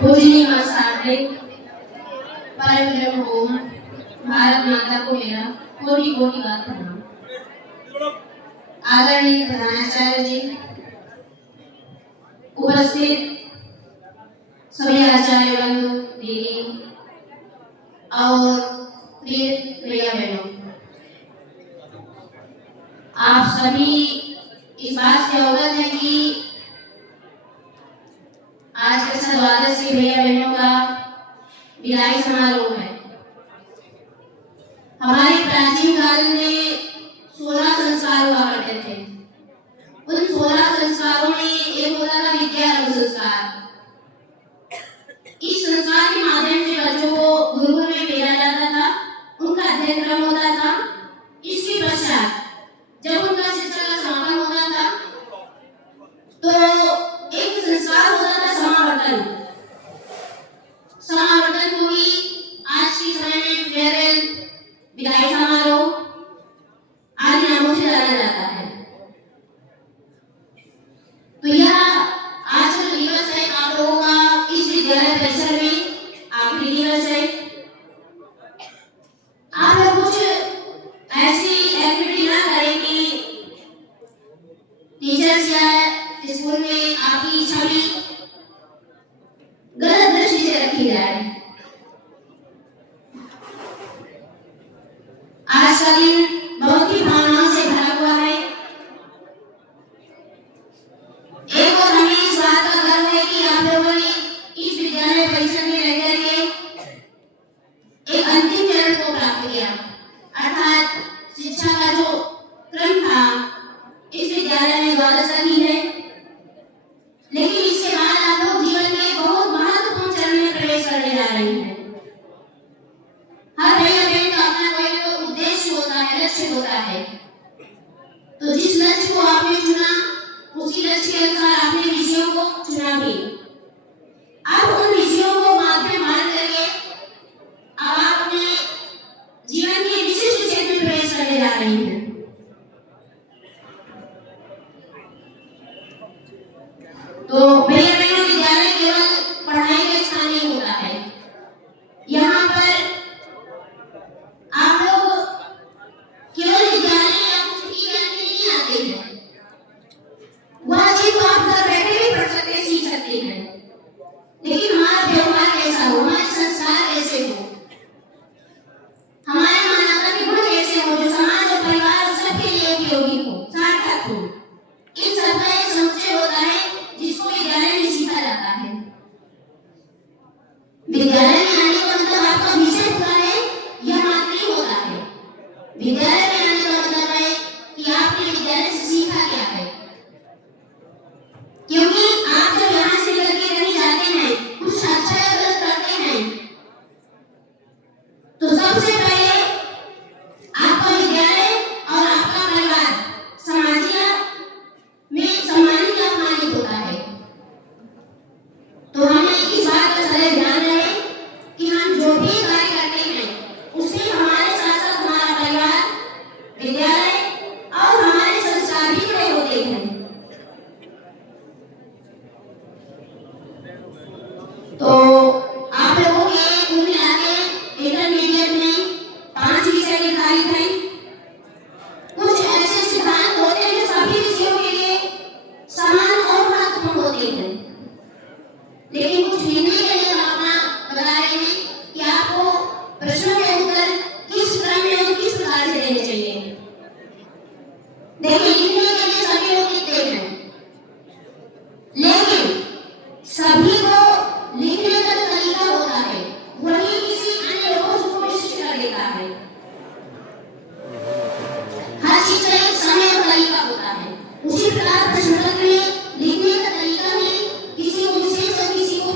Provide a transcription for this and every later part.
पूजनीय मासार्थे परम ब्रह्म ओम भारत माता को मेरा कोटि कोटि बार प्रणाम। आदरणीय प्रधानाचार्य जी, उपस्थित सभी आचार्य बंधु दीदी और प्रिय प्रिया बहनों, आप सभी इस बात से अवगत हैं कि आज के द्वादशी भैया बहनों का विदाई समारोह है। हमारे प्राचीन काल में 16 संस्कार हुआ करते थे। उन 16 संस्कारों में एक होता था विद्यारंभ संस्कार। इस संस्कार के माध्यम से बच्चों को गुरुकुल में भेजा जाता था, उनका अध्ययन क्रम होता था। इसके पश्चात जब उनका शिक्षा का समापन होता था तो एक संस्कार होता था समावर्तन। समावर्तन को भी आज के समय में फेयरवेल, विदाई समारोह आदि नामों से जाना जाता है। तो यह आज का दिवस है आप लोगों का इस विद्यालय परिसर में आखिरी दिवस है। आप लोग कुछ ऐसी एक्टिविटी ना करें कि टीचर्स या स्कूल में आपकी छवि गलत दृष्टि से रखी जाए। आज का दिन बहुत ही भावनाओं से भरा हुआ है। एक और हमें इस बात का गर्व है कि आप लोगों ने इस विद्यालय परिसर में रह करके एक अंतिम चरण को प्राप्त किया, अर्थात शिक्षा का जो क्रम था इस विद्यालय में द्वादश की है, लेकिन इसके बाद आप लोग जीवन में बहुत महत्वपूर्ण चरण में प्रवेश करने जा रहे हैं। हर भैया बहन का अपना कोई ना कोई उद्देश्य होता है, लक्ष्य होता है। तो जिस लक्ष्य को आपने चुना उसी लक्ष्य के अनुसार आपने विषयों को चुना भी। आप उन विषयों को माध्यम मान करके अब आप अपने जीवन के विशिष्ट क्षेत्र में प्रवेश करने जा रहे हैं। तो भैया बहनों, विद्यालय केवल पढ़ाई का स्थान नहीं होता है। यहाँ पर आप लोग केवल विद्यालय या पुस्तकीय ज्ञान के लिए आते हैं। वह चीज तो आप घर बैठे भी पढ़ सकते हैं, सीख सकते हैं, लेकिन हमारा व्यवहार कैसा हो, हमारे संस्कार कैसे हो, हमारे मानवता के गुण कैसे हो, जो समाज और परिवार और सबके लिए उपयोगी हो, सार्थक हो, इन सब का एक समुच्चय होता है जिसको विद्यालय में सीखा जाता है। विद्यालय में आने का मतलब आपका विषय पूरा है यह मात्र नहीं होता है। विद्यालय में आने का मतलब है कि आपने विद्यालय से सीखा क्या है, क्योंकि आप जब यहाँ से निकल के कहीं जाते हैं, कुछ अच्छा या गलत करते हैं, तो सबसे पहले आपका विद्यालय और आपका परिवार समाजिया में सम्मानित या अपमानित होता है। तो हमें इस बात का सदैव ध्यान रहे कि हम जो भी कार्य करते हैं उससे हमारे साथ साथ हमारा परिवार, विद्यालय और हमारे संस्कार भी जुड़े होते हैं। तो आप लोगों के कुल मिला के इंटरमीडिएट में 5 विषय निर्धारित हैं। कुछ ऐसे सिद्धांत होते हैं जो सभी विषयों के लिए समान और महत्वपूर्ण होते हैं, लेकिन कुछ निर्णय के लिए हम अपना बता रहे हैं कि आपको प्रश्नों के उत्तर किस क्रम में और किस प्रकार से देने चाहिए। देखिए, लिखने के लिए सभी लोग लिखते हैं, लेकिन सभी को लिखने का जो तरीका होता है वही किसी अन्य लोगों से उसको विशिष्ट कर देता है। हर चीज का एक समय और तरीका होता है। उसी प्रकार प्रश्न पत्र में लिखने का तरीका भी किसी को विशेष और किसी को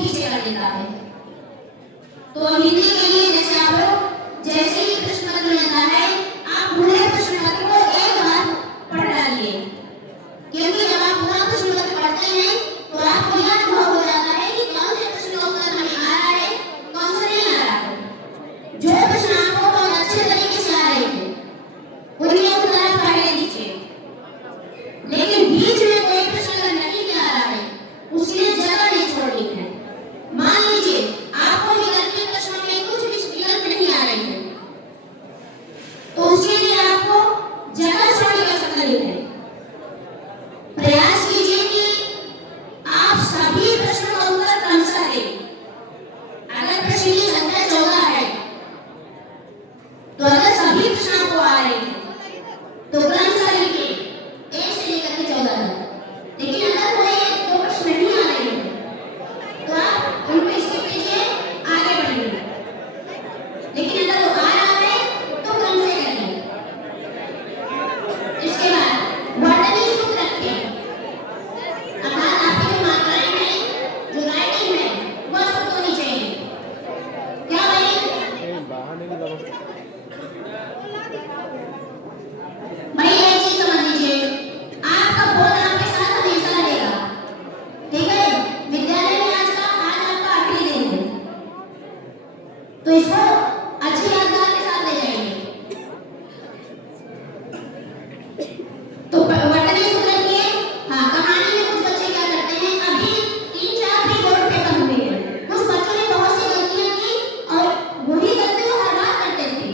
इसको अच्छी यादगार के साथ ले जाएंगे। तो बटने सुन रखिए। हाँ, कहानी में कुछ बच्चे क्या करते हैं, अभी 3-4 भी बोर्ड पेपर हुए हैं, कुछ बच्चों ने बहुत सी गलतियां की और वही गलती वो हर बार करते थे।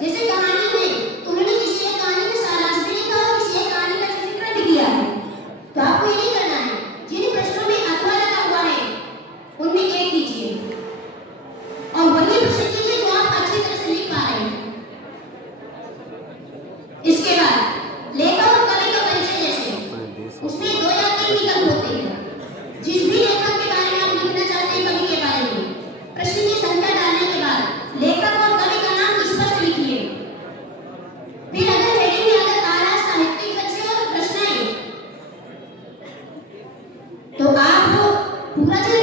जैसे कहानी में उन्होंने किसी एक कहानी में सारांश भी लिखा और किसी एक कहानी का चित्रण भी किया है। तो आपको ये नहीं करना है, जिन प्रश्नों में अथवा लगा हुआ है उनमें एक कीजिए और वही प्रश्न कीजिए जो आप अच्छी तरह से लिख पा रहे हैं। इसके बाद लेखक और कवि का परिचय, जैसे उसमें 2 या 3 विकल्प होते हैं। जिस भी लेखक के बारे में आप लिखना चाहते हैं, कवि के बारे में, प्रश्न की संख्या डालने के बाद लेखक और कवि का नाम स्पष्ट लिखिए। फिर अगर हेडिंग में अगर आ रहा है साहित्यिक बच्चे और प्रश्न है, तो आप पूरा जो